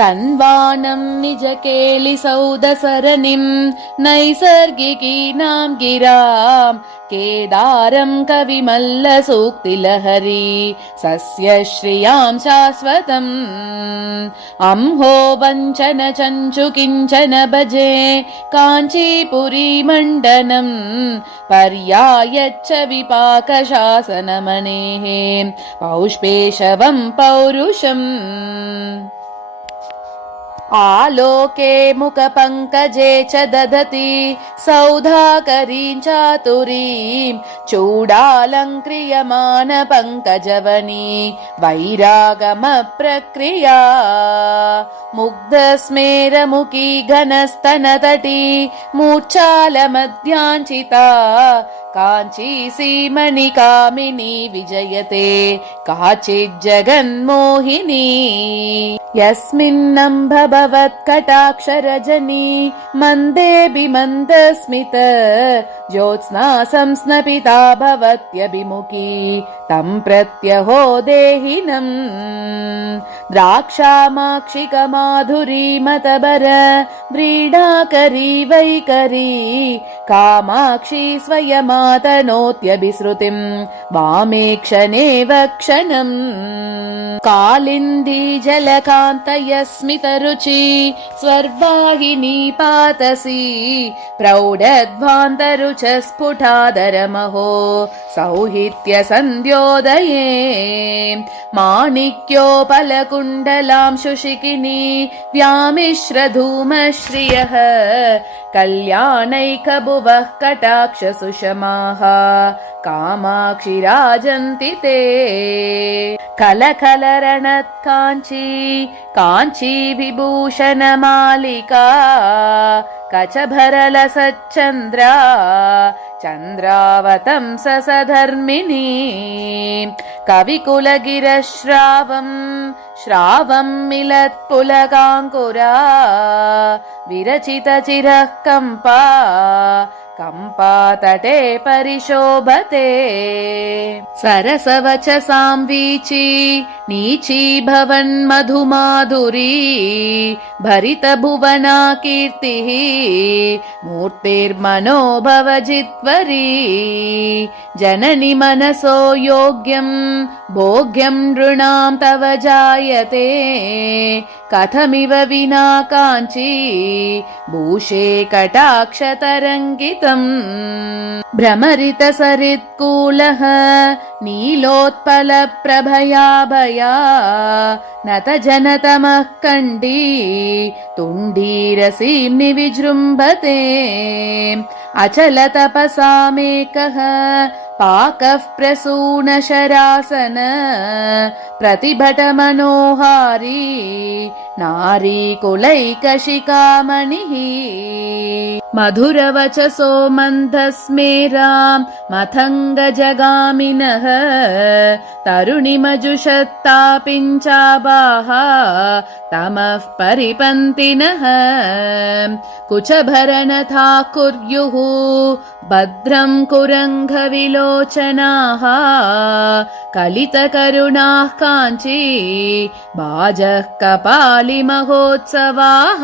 तन्वानं निजकेलिसौदसरणिं नैसर्गिकीनां गिरां केदारं कविमल्लसूक्तिलहरी सस्यश्रियां शाश्वतम् अंहो वञ्चन चञ्चु किञ्चन भजे काञ्चीपुरीमण्डनम् पर्यायच्च विपाकशासनमणेः पौष्पेशवं पौरुषम् आलोके मुखपङ्कजे च दधति सौधाकरीं चातुरीं चूडालङ्क्रियमान पङ्कजवनी वैरागमप्रक्रिया मुग्धस्मेरमुखी घनस्तनतटी मूर्च्छालमध्याञ्चिता काञ्ची सीमणिकामिनी विजयते काचिज्जगन्मोहिनी यस्मिन्नम्भवत्कटाक्षरजनी मन्देऽपि मन्दस्मित ज्योत्स्ना संस्नपिता भवत्यभिमुखी तं प्रत्यहो देहिनम् द्राक्षामाक्षिकमाधुरी मतबर व्रीडाकरी वैकरी कामाक्षी स्वयमातनोत्यभिसृतिं वामेक्षणेव क्षणम् कालिन्दी जलकान्तयस्मितरुचि स्वर्वाहिनी पातसी प्रौढध्वान्तरुच स्फुटादरमहो सौहित्यसन्ध्योदये माणिक्योपलकुण्डलां शुशिकिनी व्यामिश्रधूमश्रियः कल्याणैकभुवः कटाक्षसुषमाः कामाक्षि राजन्ति ते कलकलरणत्काञ्ची काञ्ची विभूषणमालिका कचभरलसच्चन्द्रा चन्द्रावतंस सधर्मिणी कविकुलगिरश्रावम् श्रावं मिलत्पुलकाङ्कुरा विरचितचिरः कम्पा कम्पातटे परिशोभते सरसवचसां वीची नीची भवन्मधुमाधुरी भरितभुवना कीर्तिः मूर्तिर्मनोभवजित्वरी जननि मनसो योग्यं भोग्यं नृणां तव जायते कथमिव विना काञ्ची भूषे कटाक्षतरङ्गितम् भ्रमरितसरित्कूलः नीलोत्पलप्रभयाभया नतजनतमः कण्डी तुण्डीरसीं निविजृम्भते अचलतपसामेकः पाकः प्रसूनशरासन प्रतिभटमनोहारी नारीकुलैकशिखामणिः मधुरवचसो मन्दस्मेरां मथङ्गजगामिनः तरुणिमजुषत्तापिञ्चाबाः तमः परिपन्तिनः कुचभरनथा कुर्युः भद्रं कुरङ्घविलोचनाः कलितकरुणाः काञ्ची बाजः कपालिमहोत्सवाः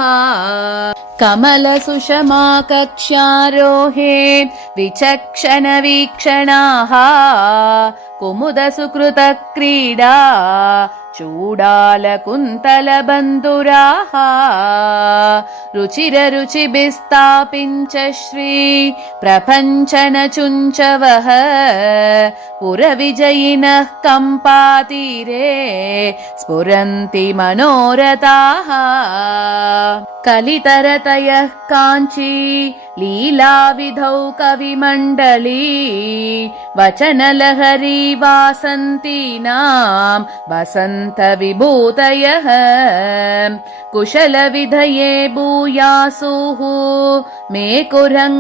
कमलसुषमा कक्ष्यारोहे विचक्षणवीक्षणाः कुमुदसुकृतक्रीडा चूडालकुन्तलबन्धुराः रुचिररुचिभिस्तापिञ्च श्री प्रपञ्चनचुञ्चवः पुरविजयिनः कम्पातीरे स्फुरन्ति मनोरथाः कलितरतयः काञ्ची लीलाविधौ कविमण्डली वचनलहरी वासन्तीनां वसन्तविभूतयः कुशलविधये भूयासुः मे कुरङ्घविलोचनाः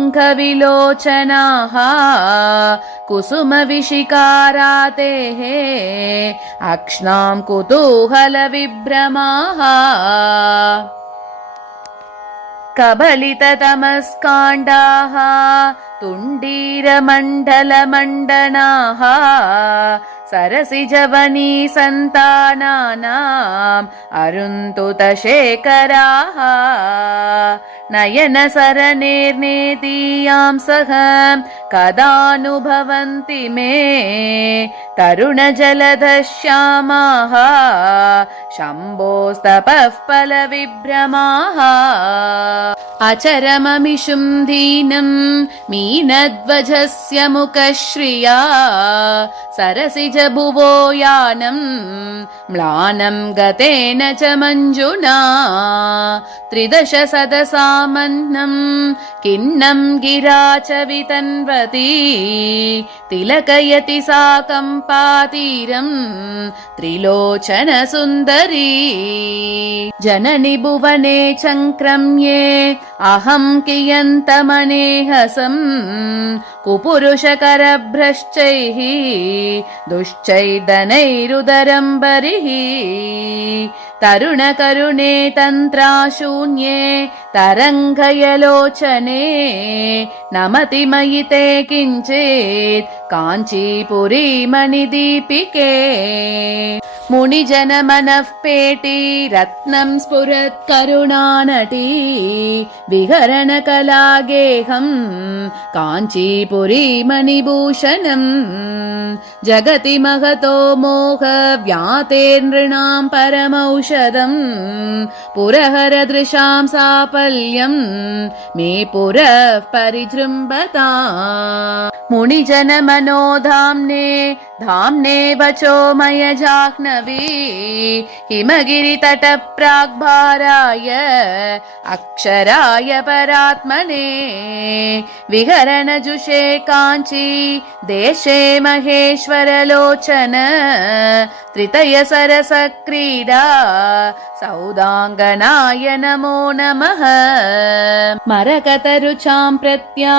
कुसुमविशिकारातेः अक्ष्णां कुतूहलविभ्रमाः कबलिततमस्काण्डाः तुण्डीरमण्डलमण्डनाः सरसिजवनी सन्तानानाम् अरुन्तुतशेखराः नयनसरणेर्नेदीयां सह कदानुभवन्ति मे तरुणजलधश्यामाः शम्भोस्तपः फलविभ्रमाः अचरममिषुं दीनं मीनध्वजस्य मुखश्रिया सरसिजभुवो यानं म्लानं गतेन च मञ्जुना त्रिदश सदसामन्नं किन्नं गिरा च वितन्वती तिलकयति सा कम्पातीरं त्रिलोचन सुन्दरी जननि भुवने चङ्क्रम्ये अहं कियन्तमनेहसं कुपुरुषकरभ्रश्चैः दुश्चैदनैरुदरं बरिः तरुणकरुणे तन्त्राशून्ये तरङ्गयलोचने नमति मयि ते किञ्चित् काञ्चीपुरी मणिदीपिके मुनिजनमनःपेटी रत्नं स्फुरत्करुणानटी विहरणकलागेहं काञ्चीपुरी मणिभूषणम् जगति महतो मोहव्यातेर्नृणां परमौषधम् पुरहरदृशां साफल्यं मे पुरः परिजृम्भता मुनिजनमनोधाम्ने धाम्ने वचोमय जाह्नवी हिमगिरितटप्राग्भाराय अक्षराय परात्मने विहरणजुषे काञ्ची देशे महेश्वरलोचन त्रितय सरसक्रीडा सौदाङ्गनाय नमो नमः मरकतरुचां प्रत्या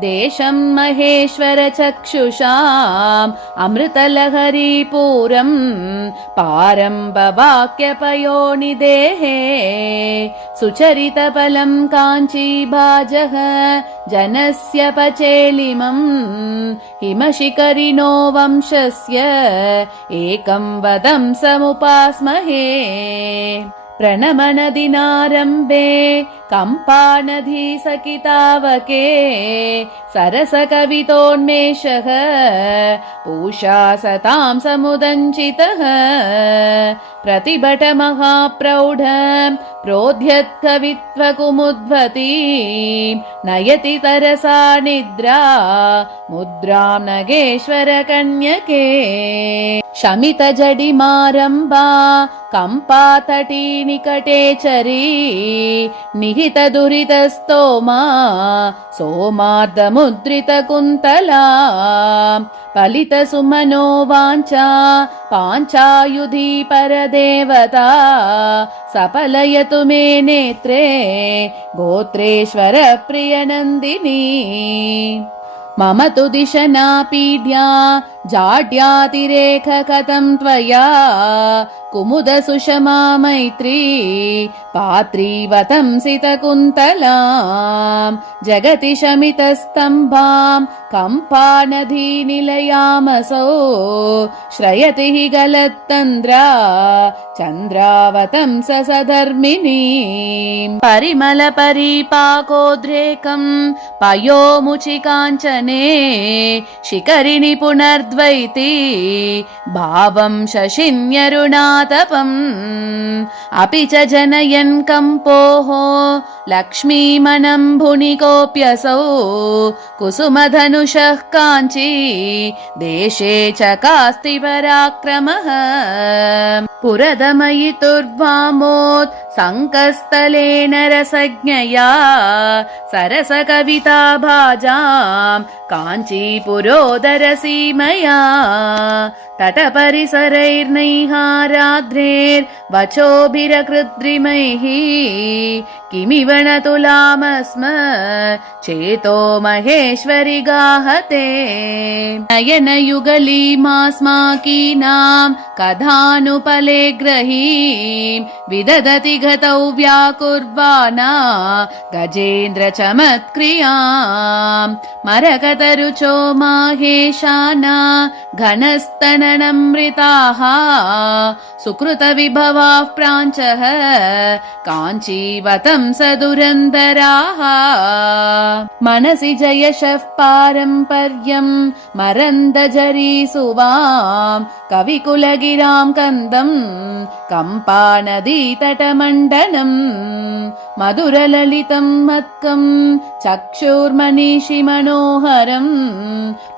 देशं महेश्वर चक्षुषाम् अमृतलहरीपूरं पारम्बवाक्यपयोनिदेहे सुचरितफलं काञ्चीभाजः जनस्य पचेलिमं हिमशिखरिणो वंशस्य एकं वदं समुपास्महे प्रणमनदिनारम्भे कम्पानदी सकितावके सरसकवितोन्मेषः पूषा सतां समुदञ्चितः प्रतिभटमहाप्रौढ प्रोद्यत्कवित्वकुमुद्वती नयति तरसा निद्रा मुद्रां नगेश्वरकन्यके शमितजडिमारम्भा कम्पातटी निकटे चरी निहितदुरितस्तोमा सोमार्धमुद्रितकुन्तला पलितसुमनो वाञ्छा पाञ्चायुधी परदेवता सफलयतु मे नेत्रे गोत्रेश्वर प्रियनन्दिनी मम तु दिशना पीड्या जाड्यातिरेख कथं त्वया कुमुद सुषमा मैत्री पात्रीवतंसितकुन्तलां जगति शमितस्तम्भां कम्पानदी निलयामसौ श्रयति हि गलत्तन्द्रा चन्द्रावतंस सधर्मिणी परिमल परिपाकोद्रेकं पयोमुचि काञ्चने शिखरिणि पुनर्द्वैती भावं शशिन्यरुणातपम् अपि च जनयन् कम्पोः लक्ष्मीमनं भुनिकोऽप्यसौ कुसुमधनुषः काञ्ची देशे च कास्ति पराक्रमः पुरदमयितुर्वामोत् सङ्कस्तलेन रसज्ञया सरसकविता भाजां काञ्चीपुरोदरसीमया तटपरिसरैर्नैहाराद्रेर्वचोभिरकृद्रिमैः किमिव न तुलामस्म चेतो महेश्वरि गाहते नयनयुगलीमास्माकीनां कथानुपले ग्रहीं विदधति गतौ व्याकुर्वाणा गजेन्द्र चमत्क्रियां मरकतरुचो माहेशाना घनस्तननमृताः सुकृतविभवाः प्राञ्चः काञ्चीवतं सदुरन्दराः मनसि जयशः पारम्पर्यं मरन्दजरीसुवां कविकुलगिरां कन्दं कम्पानदीतटमण्डलम् मधुरललितं मत्कं चक्षुर्मनीषि मनोहरम्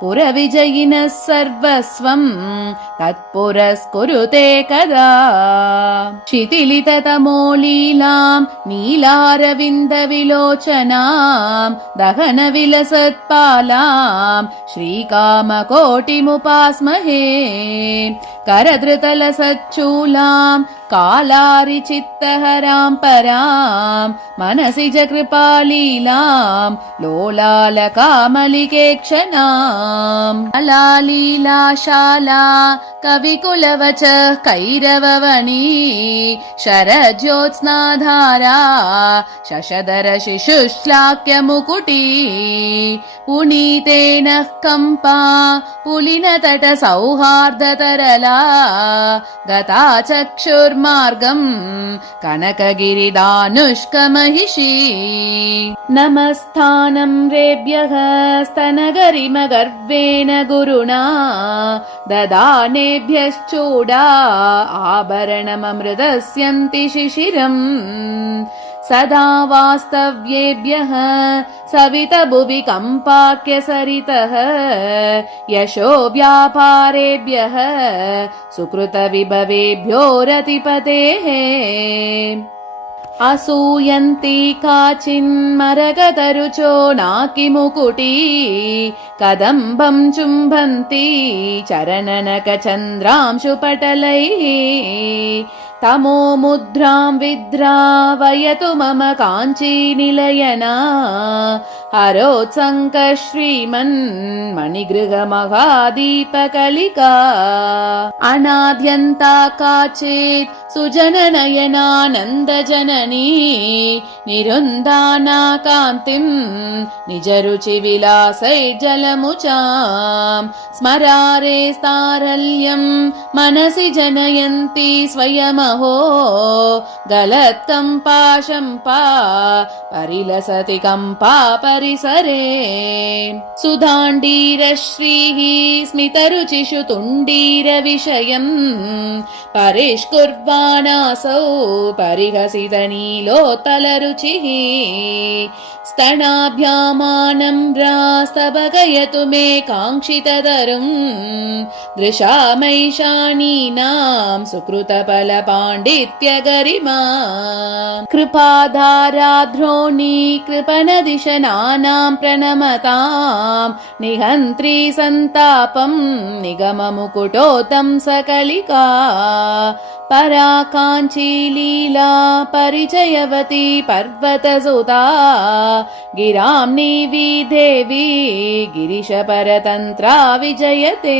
पुरविजयिनः सर्वस्वं तत्पुरस्कुरुते कदा शिथिलिततमोलीलां नीलारविन्दविलोचनां दहनविलसत्पालां श्रीकामकोटिमुपास्महे करधृतलसच्चूलां कालारिचित्तहरां परां मनसि च कृपालीलां लोलालकामलिकेक्षणाम् अलालीलाशाला कविकुलवच कैरववणी शरज्योत्स्नाधारा शशधर शिशुश्लाक्यमुकुटी पुनीतेन कम्पा पुलिनतट सौहार्दतरला गता चक्षुर्मार्गम् कनकगिरिदानुष्कमहिषी नमस्थानं रेभ्यः स्तनगरिमगर्वेण गुरुणा ददानेभ्यश्चूडा आभरणममृतस्यन्ति शिशिरम् सदा वास्तव्येभ्यः सवितभुवि कम्पाक्यसरितः यशो व्यापारेभ्यः सुकृतविभवेभ्यो रतिपतेः असूयन्ति काचिन्मरगतरुचो नाकिमुकुटी कदम्बं चुम्बन्ति चरणनकचन्द्रांशुपटलैः तमो मुद्रां विद्रावयतु मम काञ्चीनिलयना हरोत्सङ्कः श्रीमन्मणिगृहमहादीपकलिका अनाद्यन्ता काचित् सुजननयनानन्दजननी निरुन्दाना कान्तिं निजरुचिविलासैर्जलमुचां स्मरारे स्तारल्यं मनसि जनयन्ति स्वयमहो गलत्कम्पा शम्पा परिलसति कम्पा परिसरे सुधाण्डीरश्रीः स्मितरुचिषु तुण्डीरविषयम् परिष्कुर्वाणासौ परिहसितनीलोत्पलरुचिः स्तनाभ्यामानम्रास्तबगयतु मे काङ्क्षिततरुम् दृशामैशानीनां सुकृतफलपाण्डित्यगरिमा कृपाधाराद्रोणी कृपणदिशनानां प्रणमतां निहन्त्री सन्तापं निगममुकुटोत्तं सकलिका परा काञ्चीलीला परिचयवती पर्वतसुता गिरां नीवी देवी गिरिशपरतन्त्रा विजयते।